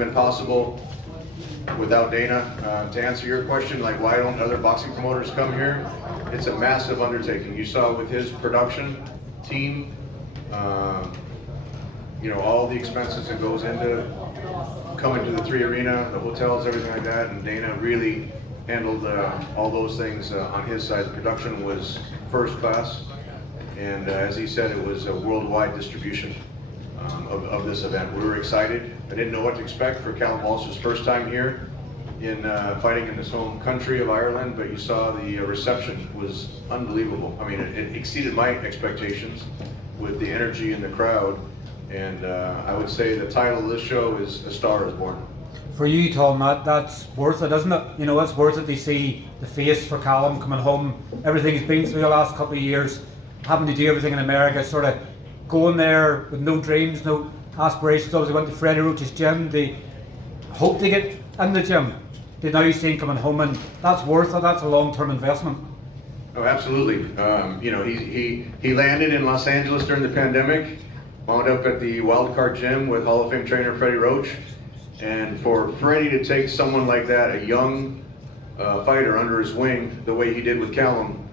been possible without Dana. To answer your question, like why don't other boxing promoters come here? It's a massive undertaking. You saw with his production team, all the expenses that goes into coming to the 3 Arena, the hotels, everything like that, and Dana really handled all those things on his side. The production was first class, and as he said, it was a worldwide distribution of this event. We were excited. I didn't know what to expect for Callum Walsh's first time here in fighting in his home country of Ireland, but you saw the reception was unbelievable. I mean, it exceeded my expectations with the energy in the crowd, and I would say the title of this show is A Star Is Born. For you, Tom, that's worth it, isn't it? It's worth it to see the face for Callum coming home, everything he's been through the last couple of years, having to do everything in America, sort of going there with no dreams, no aspirations. Obviously went to Freddie Roach's gym, they hope to get in the gym. They now see him coming home, and that's worth it, that's a long-term investment. Oh, absolutely. He landed in Los Angeles during the pandemic, wound up at the Wildcard Gym with Hall of Fame trainer Freddie Roach. And for Freddie to take someone like that, a young fighter under his wing, the way he did with Callum,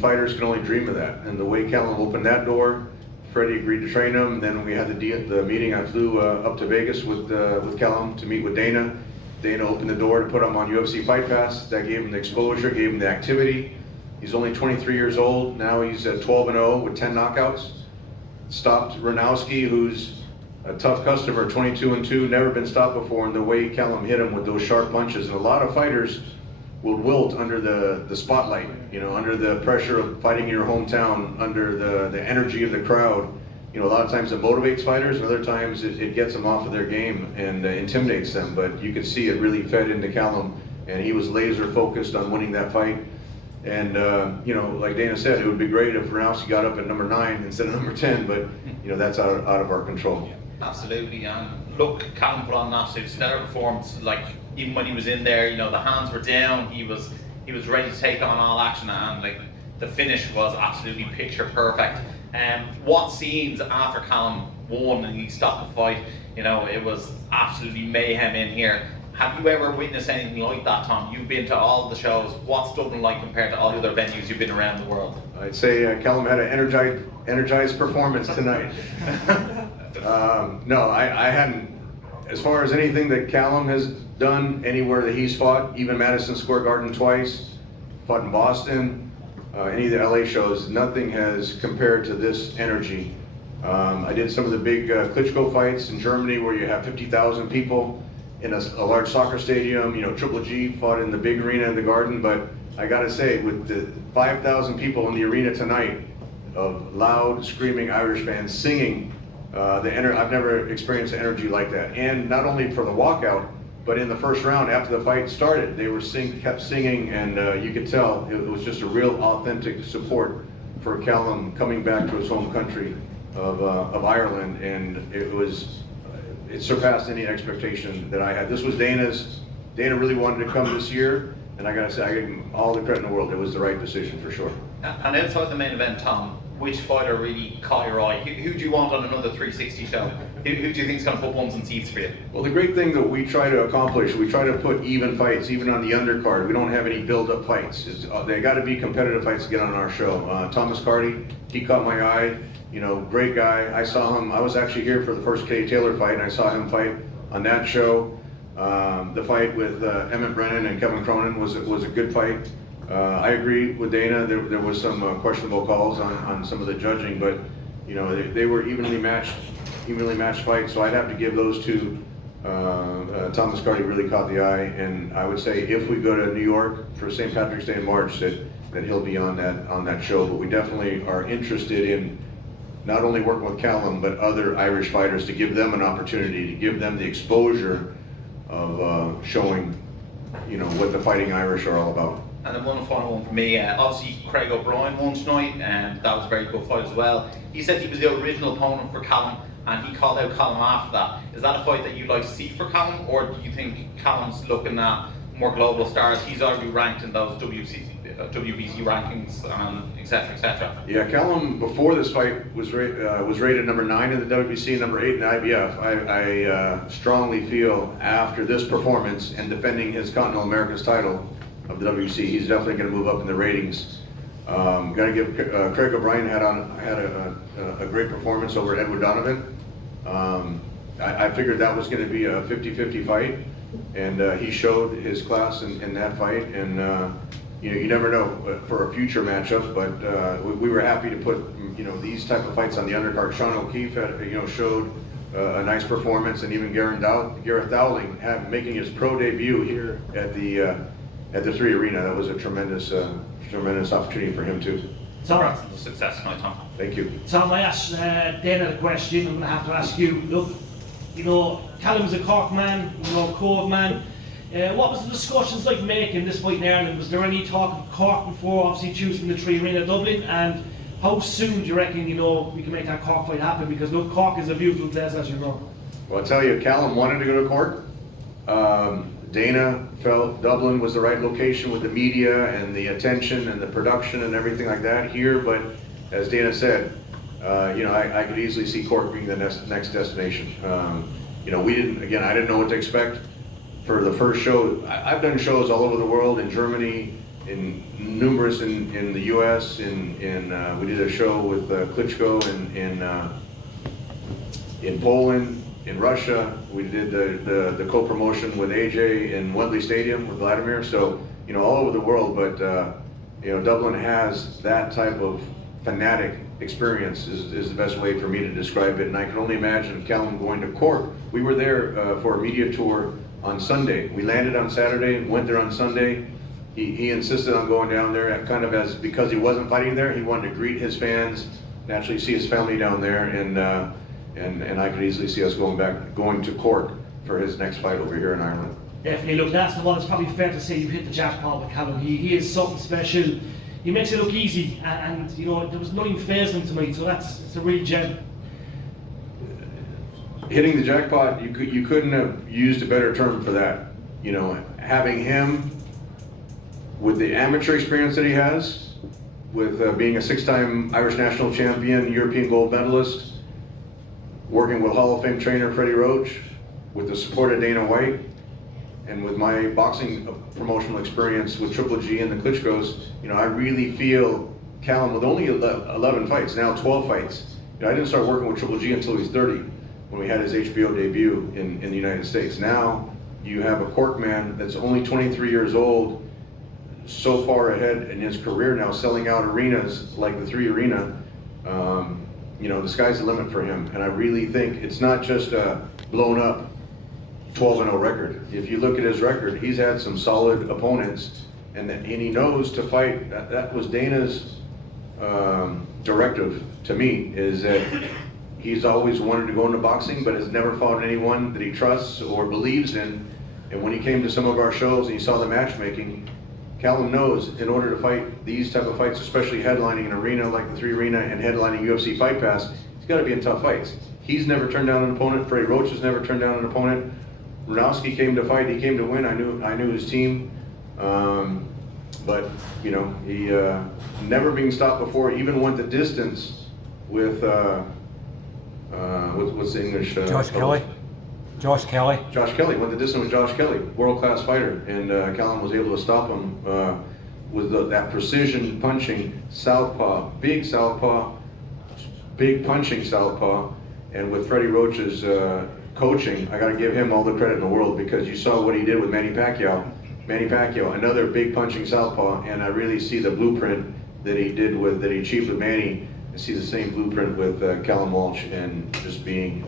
fighters can only dream of that. And the way Callum opened that door, Freddie agreed to train him. And then we had the meeting. I flew up to Vegas with Callum to meet with Dana. Dana opened the door to put him on UFC Fight Pass. That gave him the exposure, gave him the activity. He's only 23 years old. Now he's at 12-0 with 10 knockouts. Stopped runowski, who's a tough customer, 22-2, never been stopped before, and the way Callum hit him with those sharp punches. And a lot of fighters will wilt under the spotlight, under the pressure of fighting in your hometown, under the energy of the crowd. A lot of times it motivates fighters, and other times it gets them off of their game and intimidates them. But you could see it really fed into Callum, and he was laser focused on winning that fight. And like Dana said, it would be great if Runowski got up at number 9 instead of number 10, but that's out of our control. Absolutely, and look, Callum put on an absolute stellar performance. Like even when he was in there, the hands were down. He was ready to take on all action, and like the finish was absolutely picture perfect. What scenes after Callum won and he stopped the fight? It was absolutely mayhem in here. Have you ever witnessed anything like that, Tom? You've been to all the shows. What's Dublin like compared to all the other venues you've been around the world? I'd say Callum had an energized performance tonight. No, I hadn't. As far as anything that Callum has done anywhere that he's fought, even Madison Square Garden twice, fought in Boston, any of the LA shows, nothing has compared to this energy. I did some of the big Klitschko fights in Germany where you have 50,000 people in a large soccer stadium. Triple G fought in the big arena in the Garden, but I gotta say, with the 5,000 people in the arena tonight of loud, screaming Irish fans singing, I've never experienced energy like that. And not only for the walkout, but in the first round after the fight started, they were kept singing, and you could tell it was just a real authentic support for Callum coming back to his home country of Ireland, and it surpassed any expectation that I had. This was Dana's. Dana really wanted to come this year, and I gotta say, I give him all the credit in the world. It was the right decision for sure. And outside the main event, Tom, which fighter really caught your eye? Who do you want on another 360 show? Who do you think is going to put bums and seats for you? Well, the great thing that we try to accomplish, we try to put even fights, even on the undercard. We don't have any build-up fights. They got to be competitive fights to get on our show. Thomas Carty, he caught my eye. Great guy. I saw him. I was actually here for the first Katie Taylor fight, and I saw him fight on that show. The fight with Emmet Brennan and Kevin Cronin was a good fight. I agree with Dana. There was some questionable calls on some of the judging, but they were evenly matched fights. So I'd have to give those two. Thomas Carty really caught the eye, and I would say if we go to New York for St. Patrick's Day in March, that he'll be on that show. But we definitely are interested in not only working with Callum, but other Irish fighters to give them an opportunity, to give them the exposure of showing what the Fighting Irish are all about. And then one final one for me, obviously Craig O'Brien won tonight, and that was a very good fight as well. He said he was the original opponent for Callum, and he called out Callum after that. Is that a fight that you'd like to see for Callum, or do you think Callum's looking at more global stars? He's already ranked in those WC WBC rankings and etc. etc. Yeah, Callum before this fight was rated number 9 in the WBC, number 8 in the IBF. I strongly feel after this performance and defending his Continental Americas title of the WBC, he's definitely going to move up in the ratings. Got to give Craig O'Brien had a great performance over Edward Donovan. I figured that was going to be a 50-50 fight, and he showed his class in that fight. And you never know for a future matchup, but we were happy to put these type of fights on the undercard. Shauna O'Keefe had, showed a nice performance, and even Gareth Dowling making his pro debut here at the 3 Arena. That was a tremendous opportunity for him too. Congrats on the success tonight, Tom. Thank you. Tom, I asked Dana the question. I'm going to have to ask you. Look, Callum's a Cork man, Cove man. What was the discussions like making this fight in Ireland? Was there any talk of Cork before obviously choosing the 3 Arena Dublin? And how soon do you reckon we can make that Cork fight happen? Because look, Cork is a beautiful place, as you know. Well, I'll tell you, Callum wanted to go to Cork. Dana felt Dublin was the right location with the media and the attention and the production and everything like that here. But as Dana said, I could easily see Cork being the next destination. I didn't know what to expect for the first show. I've done shows all over the world, in Germany, in numerous in the U.S. We did a show with Klitschko in Poland. In Russia, we did the co-promotion with AJ in Wembley Stadium with Vladimir. So, all over the world, but Dublin has that type of fanatic experience is the best way for me to describe it. And I can only imagine Callum going to Cork. We were there for a media tour on Sunday. We landed on Saturday and went there on Sunday. He insisted on going down there because he wasn't fighting there. He wanted to greet his fans, naturally see his family down there, and I could easily see us going to Cork for his next fight over here in Ireland. Definitely. Look, that's the one. It's probably fair to say you hit the jackpot with Callum. He is something special. He makes it look easy, and there was nothing phasing tonight. So it's a real gem. Hitting the jackpot, you couldn't have used a better term for that. Having him with the amateur experience that he has, with being a 6-time Irish national champion, European gold medalist, working with Hall of Fame trainer Freddie Roach, with the support of Dana White, and with my boxing promotional experience with Triple G and the Klitschkos, I really feel Callum, with only 11 fights, now 12 fights. I didn't start working with Triple G until he was 30, when we had his HBO debut in the United States. Now you have a Cork man that's only 23 years old, so far ahead in his career now, selling out arenas like the 3 Arena. The sky's the limit for him, and I really think it's not just a blown up 12-0 record. If you look at his record, he's had some solid opponents, and he knows to fight. That was Dana's directive to me, is that he's always wanted to go into boxing, but has never fought anyone that he trusts or believes in. And when he came to some of our shows and he saw the matchmaking, Callum knows in order to fight these type of fights, especially headlining an arena like the 3 Arena and headlining UFC Fight Pass, he's got to be in tough fights. He's never turned down an opponent. Freddie Roach has never turned down an opponent. Runowski came to fight. He came to win. I knew his team, but he never being stopped before. Even went the distance with what's the English? Josh Kelly went the distance with Josh Kelly, world-class fighter, and Callum was able to stop him with that precision punching southpaw, big punching southpaw, and with Freddie Roach's coaching, I got to give him all the credit in the world, because you saw what he did with Manny Pacquiao, another big punching southpaw, and I really see the blueprint that he achieved with Manny. I see the same blueprint with Callum Walsh, and just being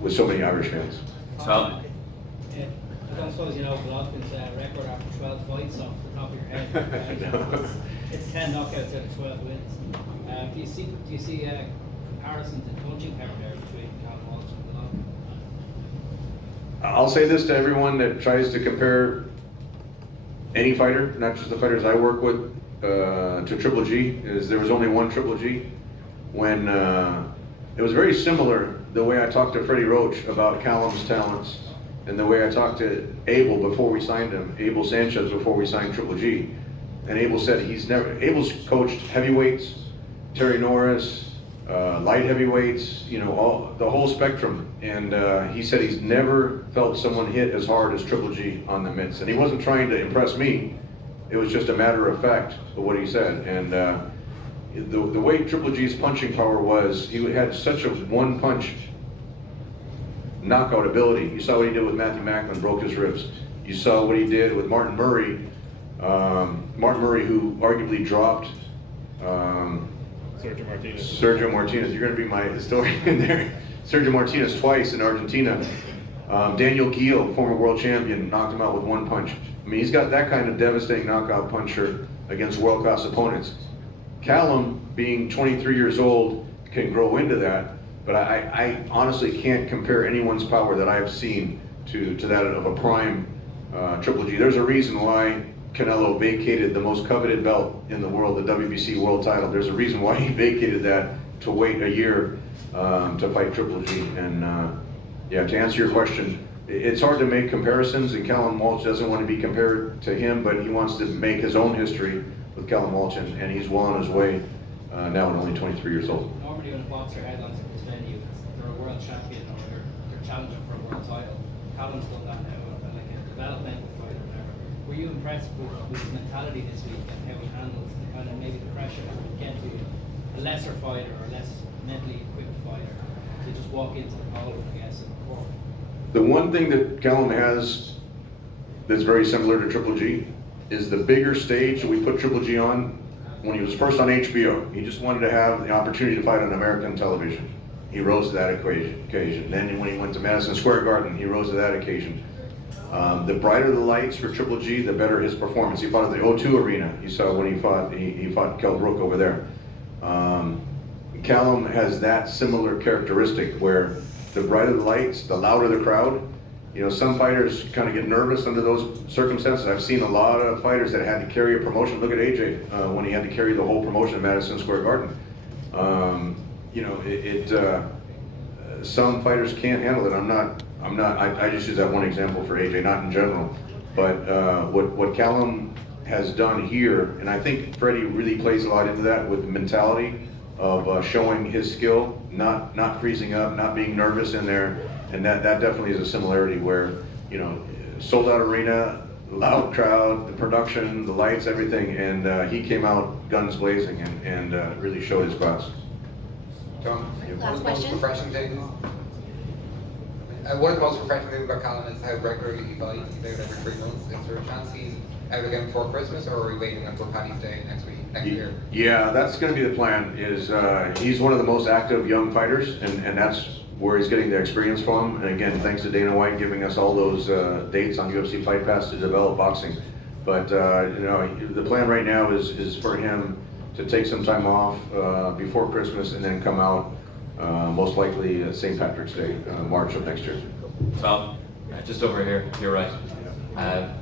with so many Irish fans. So, yeah, I don't suppose Golovkin's record after 12 fights off the top of your head. Right? It's 10 knockouts out of 12 wins. Do you see comparisons in punching power there between Callum Walsh and Golovkin? I'll say this to everyone that tries to compare any fighter, not just the fighters I work with, to Triple G, is there was only one Triple G. When it was very similar the way I talked to Freddie Roach about Callum's talents, and the way I talked to Abel before we signed him, Abel Sanchez before we signed Triple G. and Abel said Abel's coached heavyweights, Terry Norris, light heavyweights, you know, the whole spectrum. And he said he's never felt someone hit as hard as Triple G on the mitts. And he wasn't trying to impress me. It was just a matter of fact of what he said. And the way Triple G's punching power was, he had such a one-punch knockout ability. You saw what he did with Matthew Macklin, broke his ribs. You saw what he did with Martin Murray. Martin Murray, who arguably dropped Sergio Martinez. You're going to be my historian there. Sergio Martinez twice in Argentina. Daniel Gil, former world champion, knocked him out with one punch. I mean, he's got that kind of devastating knockout puncher against world-class opponents. Callum, being 23 years old, can grow into that, but I honestly can't compare anyone's power that I've seen to that of a prime Triple G. There's a reason why Canelo vacated the most coveted belt in the world, the WBC world title. There's a reason why he vacated that to wait a year to fight Triple G. And yeah, to answer your question, it's hard to make comparisons, and Callum Walsh doesn't want to be compared to him, but he wants to make his own history with Callum Walsh, and he's well on his way now at only 23 years old. Normally when a boxer headlines at this venue, they're a world champion or they're challenging for a world title. Callum's done that now, like a developmental fighter or whatever. Were you impressed with his mentality this week and how he handles the kind of maybe the pressure that would get to a lesser fighter or less mentally equipped fighter to just walk into the collar, I guess, in the court? The one thing that Callum has that's very similar to Triple G is the bigger stage that we put Triple G on when he was first on HBO. He just wanted to have the opportunity to fight on American television. He rose to that occasion. Then when he went to Madison Square Garden, he rose to that occasion. The brighter the lights for Triple G, the better his performance. He fought at the O2 Arena. You saw when he fought Kell Brook over there. Callum has that similar characteristic where the brighter the lights, the louder the crowd. You know, some fighters kind of get nervous under those circumstances. I've seen a lot of fighters that had to carry a promotion. Look at AJ when he had to carry the whole promotion at Madison Square Garden. You know, some fighters can't handle it. I just use that one example for AJ, not in general. But what Callum has done here, and I think Freddie really plays a lot into that with the mentality of showing his skill, not freezing up, not being nervous in there. And that definitely is a similarity where, you know, sold out arena, loud crowd, the production, the lights, everything, and he came out guns blazing and really showed his class. John, Last question. refreshing things. One of the most refreshing things about Callum is how regularly he fights. He's out every 3 months. Is there a chance he's out again before Christmas, or are we waiting until Paddy's Day next year? Yeah, that's going to be the plan. Is he's one of the most active young fighters, and that's where he's getting the experience from. And again, thanks to Dana White giving us all those dates on UFC Fight Pass to develop boxing. But you know, the plan right now is for him to take some time off before Christmas and then come out most likely St. Patrick's Day, March of next year. Tom, just over here, you're right.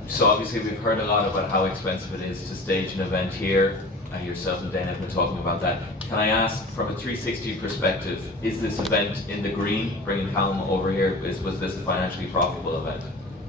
So obviously we've heard a lot about how expensive it is to stage an event here. Yourself and Dana have been talking about that. Can I ask, from a 360 perspective, is this event in the green, bringing Callum over here? Was this a financially profitable event?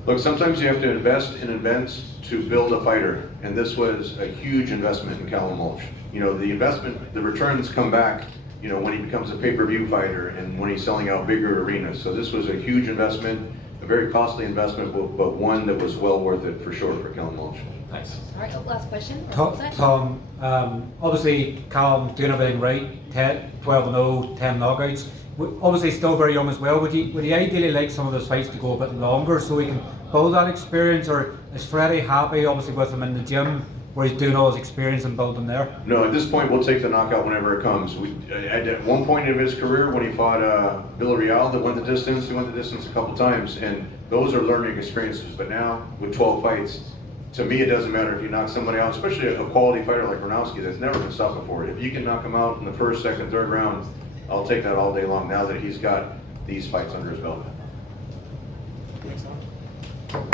Look, sometimes you have to invest in events to build a fighter, and this was a huge investment in Callum Walsh. You know, the investment, the returns come back, you know, when he becomes a pay-per-view fighter and when he's selling out bigger arenas. So this was a huge investment, a very costly investment, but one that was well worth it for sure for Callum Walsh. Thanks. All right, last question. Tom, obviously Callum doing everything right, 12-0, 10 knockouts. Obviously still very young as well. Would he ideally like some of those fights to go a bit longer so he can build that experience, or is Freddie happy obviously with him in the gym where he's doing all his experience and building there? No, at this point we'll take the knockout whenever it comes. At one point in his career when he fought Villarreal that went the distance, he went the distance a couple times, and those are learning experiences. But now with 12 fights, to me, it doesn't matter if you knock somebody out, especially a quality fighter like runowski that's never been stopped before. If you can knock him out in the first, second, third round, I'll take that all day long now that he's got these fights under his belt. Thanks, Tom.